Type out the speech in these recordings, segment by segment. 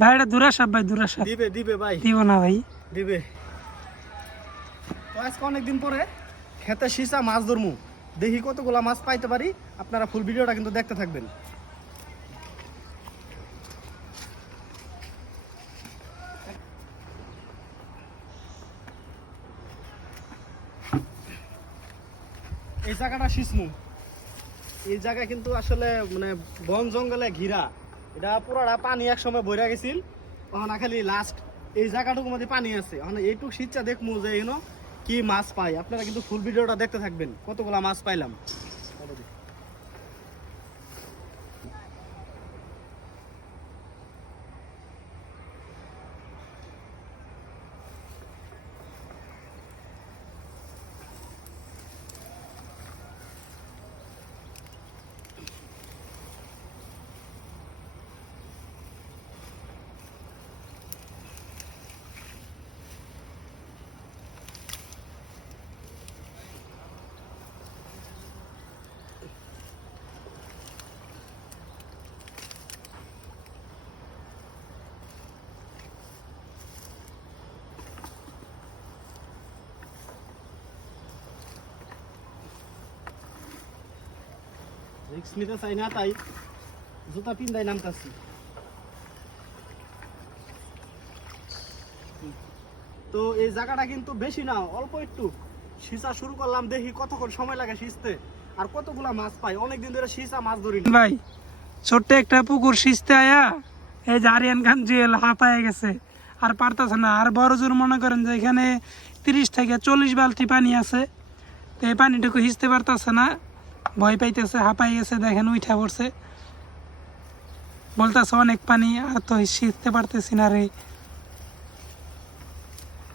ভাই এটা দুরাসাপ ভাই, দুরাসাপ। দিবে দিবে ভাই, দিব না ভাই, দিবে। তো আজকে অনেকদিন পরে খেতে সিসা মাছ ধরমু, দেখি কতগুলা মাছ পাইতে পারি। আপনারা ফুল ভিডিওটা কিন্তু দেখতে থাকবেন। এই জায়গাটা সিসমু, এই জায়গা কিন্তু আসলে মানে বন জঙ্গলে ঘিরা। এটা পুরাটা পানি এক সময় বইরা গেছিল, তখন খালি লাস্ট এই জায়গাটুকুর মধ্যে পানি আছে। এখন এইটুক শীতটা দেখমু যে কি মাছ পাই। আপনারা কিন্তু ফুল ভিডিওটা দেখতে থাকবেন, কতগুলা মাছ পাইলাম। রিক্স নিতে চাই না, তাই জুতা পিন্দাই নামতাছি। তো এই জায়গাটা কিন্তু বেশি না, অল্প একটু সিঁচা শুরু করলাম, দেখি কতক্ষণ সময় লাগে সিঁচতে আর কতগুলা মাছ পাই। অনেকদিন ধরে সিঁচা মাছ ধরি না ভাই ছোট্ট একটা পুকুর সিঁচতে আয়া এই যে আরিয়ান খান জুয়েল হাঁপায় গেছে, আর পারতেছে না। আর বড় জোর মনে করেন যে এখানে 30 থেকে 40 বালতি পানি আছে, তো এই পানিটুকু হিঁচতে পারতেছে না, ভয় পাইতেছে, হাঁপাই গেছে। দেখেন উঠা পড়ছে, বলতেছে অনেক পানি, আর তো সিঁচতে পারতেছি না রে।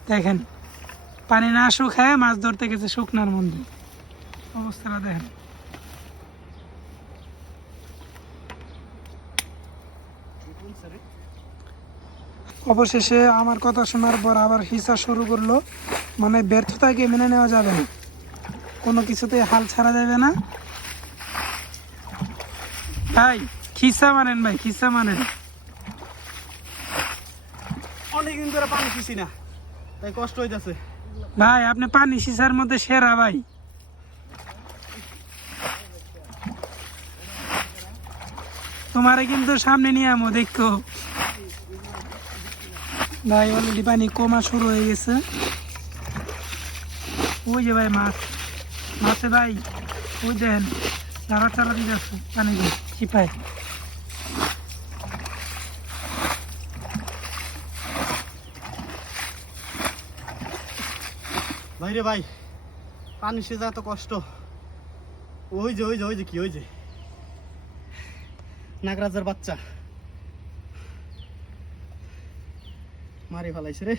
দেখেন পানি না শুকায় মাছ ধরতে গেছে শুকনার মধ্যে, অবস্থাটা দেখেন। অবশেষে আমার কথা শোনার পর আবার হিসা শুরু করলো। মানে ব্যর্থতাকে মেনে নেওয়া যাবে না, কোনো কিছুতে হাল ছাড়া যাবে না। ভাই খিসা মানেন, ভাই খিসা মানেন। অনেকদিন ধরে পানি পিছি না, তাই কষ্ট হইতাছে। ভাই আপনি পানি সিসার মধ্যে সেরা ভাই। তোমারে কিন্তু সামনে নিয়ে আমো দেখো। ভাই অলরেডি পানি কমা শুরু হয়ে গেছে। ওই যে ভাই মাছ, মাছে ভাই ওই দেখেন চারা চারা দিয়ে যাচ্ছে পানি দিয়ে চিপায়। ভাই রে ভাই, পানি সেজা তো কষ্ট। ওই যে ওই যে ওই যে কি, ওই যে নাগরাজার বাচ্চা মারি ফেলাইছে রে।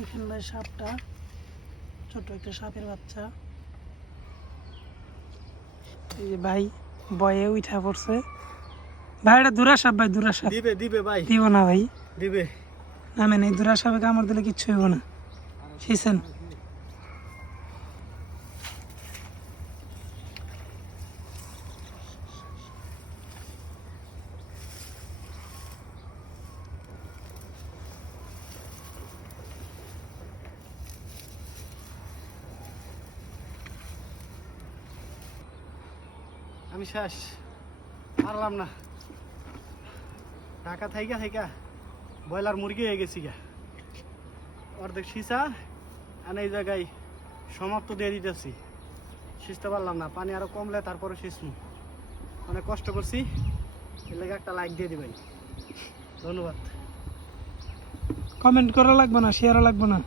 এখানে সাপটা ছোট একটা সাপের বাচ্চা। এই যে ভাই বয়ে উঠা পড়ছে। ভাই এটা দুরাসাপ ভাই, দুরাসাপ। দিবে দিবে ভাই, দিব না ভাই, দিবে। নামেন। এই দুরাসাপে কামড় দিলে কিচ্ছু হইব না, শিখছেন। আমি শেষ, পারলাম না। ঢাকা থাইকা থাইকা ব্রয়লার মুরগি হয়ে গেছি গা। অর্ধেক সিঁচা আর এই জায়গায় সমাপ্ত দিয়ে দিতেছি, সিঁচতে পারলাম না। পানি আরো কমলে তারপরে সিঁচমু। অনেক কষ্ট করছি, এর লাগে একটা লাইক দিয়ে দিবেন, ধন্যবাদ। কমেন্ট করা লাগবে না, শেয়ারও লাগবে না।